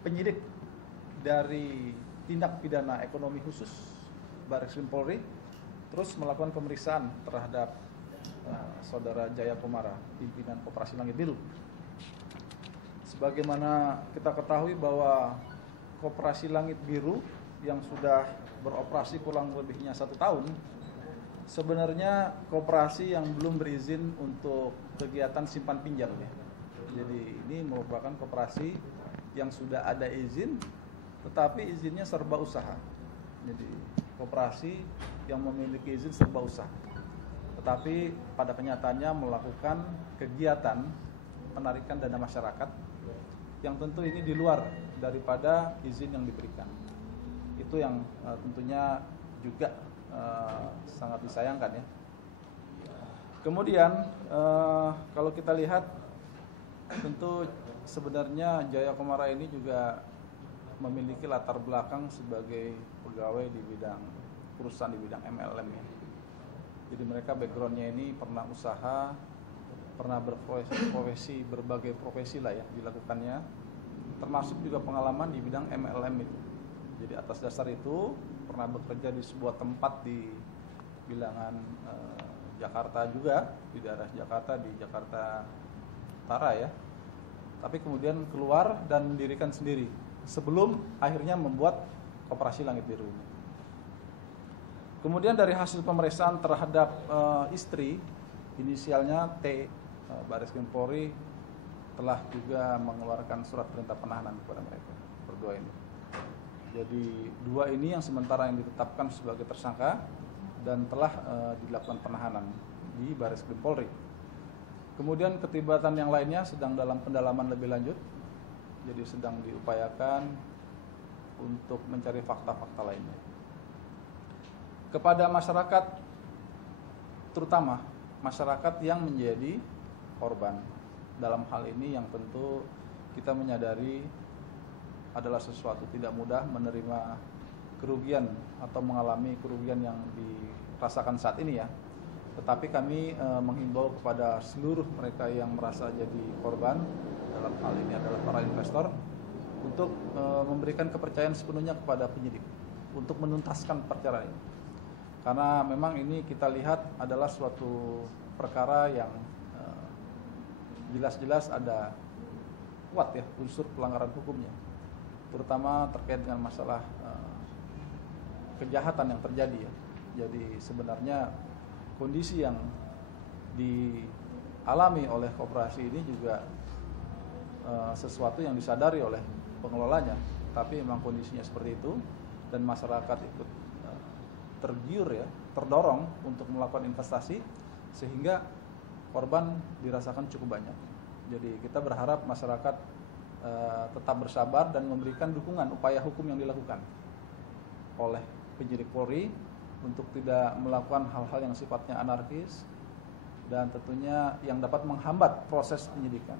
Penyidik dari tindak pidana ekonomi khusus Barreskrim Polri terus melakukan pemeriksaan terhadap saudara Jaya Komara, pimpinan Koperasi Langit Biru. Sebagaimana kita ketahui bahwa Koperasi Langit Biru yang sudah beroperasi kurang lebihnya 1 tahun, sebenarnya koperasi yang belum berizin untuk kegiatan simpan pinjam ya. Jadi ini merupakan koperasi yang sudah ada izin, tetapi izinnya serba usaha. Jadi koperasi yang memiliki izin serba usaha, tetapi pada kenyataannya melakukan kegiatan penarikan dana masyarakat yang tentu ini di luar daripada izin yang diberikan. Itu yang tentunya juga sangat disayangkan ya. Kemudian kalau kita lihat, tentu sebenarnya Jaya Komara ini juga memiliki latar belakang sebagai pegawai di bidang perusahaan di bidang MLM ya. Jadi mereka backgroundnya ini pernah usaha, pernah berprofesi, berbagai profesi lah ya dilakukannya, termasuk juga pengalaman di bidang MLM itu. Jadi atas dasar itu pernah bekerja di sebuah tempat di bilangan Jakarta juga, di daerah Jakarta, di Jakarta Utara ya. Tapi kemudian keluar dan mendirikan sendiri sebelum akhirnya membuat Koperasi Langit Biru ini. Kemudian dari hasil pemeriksaan terhadap istri, inisialnya T, Barreskrim Polri telah juga mengeluarkan surat perintah penahanan kepada mereka berdua ini. Jadi dua ini yang sementara yang ditetapkan sebagai tersangka dan telah dilakukan penahanan di Barreskrim Polri. Kemudian keterlibatan yang lainnya sedang dalam pendalaman lebih lanjut, jadi sedang diupayakan untuk mencari fakta-fakta lainnya. Kepada masyarakat, terutama masyarakat yang menjadi korban dalam hal ini, yang tentu kita menyadari adalah sesuatu tidak mudah menerima kerugian atau mengalami kerugian yang dirasakan saat ini ya. Tetapi kami menghimbau kepada seluruh mereka yang merasa jadi korban, dalam hal ini adalah para investor, untuk memberikan kepercayaan sepenuhnya kepada penyidik untuk menuntaskan perkara ini. Karena memang ini kita lihat adalah suatu perkara yang jelas-jelas ada kuat ya unsur pelanggaran hukumnya, terutama terkait dengan masalah kejahatan yang terjadi ya. Jadi sebenarnya kondisi yang dialami oleh koperasi ini juga sesuatu yang disadari oleh pengelolanya, tapi memang kondisinya seperti itu dan masyarakat ikut tergiur ya, terdorong untuk melakukan investasi sehingga korban dirasakan cukup banyak. Jadi kita berharap masyarakat tetap bersabar dan memberikan dukungan upaya hukum yang dilakukan oleh penyidik Polri untuk tidak melakukan hal-hal yang sifatnya anarkis dan tentunya yang dapat menghambat proses penyidikan.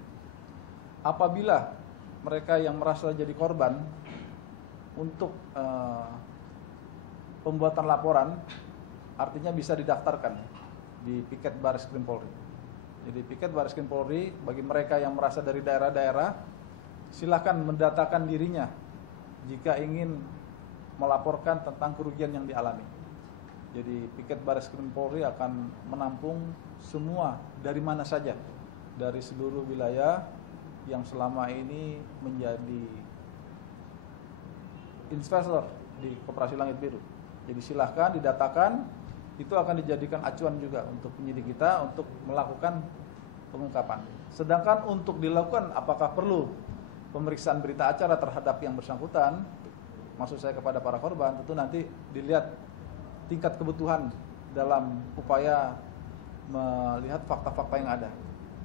Apabila mereka yang merasa jadi korban, untuk pembuatan laporan artinya bisa didaftarkan di Piket Barreskrim Polri. Jadi Piket Barreskrim Polri bagi mereka yang merasa dari daerah-daerah, silakan mendatakan dirinya jika ingin melaporkan tentang kerugian yang dialami. Jadi Piket Barreskrim Polri akan menampung semua dari mana saja, dari seluruh wilayah yang selama ini menjadi investor di Koperasi Langit Biru. Jadi silahkan didatakan, itu akan dijadikan acuan juga untuk penyidik kita untuk melakukan pengungkapan. Sedangkan untuk dilakukan apakah perlu pemeriksaan berita acara terhadap yang bersangkutan, maksud saya kepada para korban, tentu nanti dilihat tingkat kebutuhan dalam upaya melihat fakta-fakta yang ada.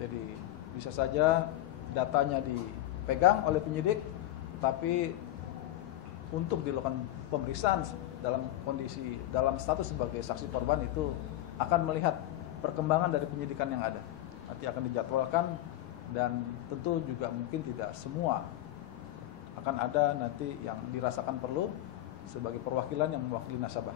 Jadi bisa saja datanya dipegang oleh penyidik, tapi untuk dilakukan pemeriksaan dalam kondisi, dalam status sebagai saksi korban itu akan melihat perkembangan dari penyidikan yang ada. Nanti akan dijadwalkan dan tentu juga mungkin tidak semua akan ada nanti yang dirasakan perlu sebagai perwakilan yang mewakili nasabah.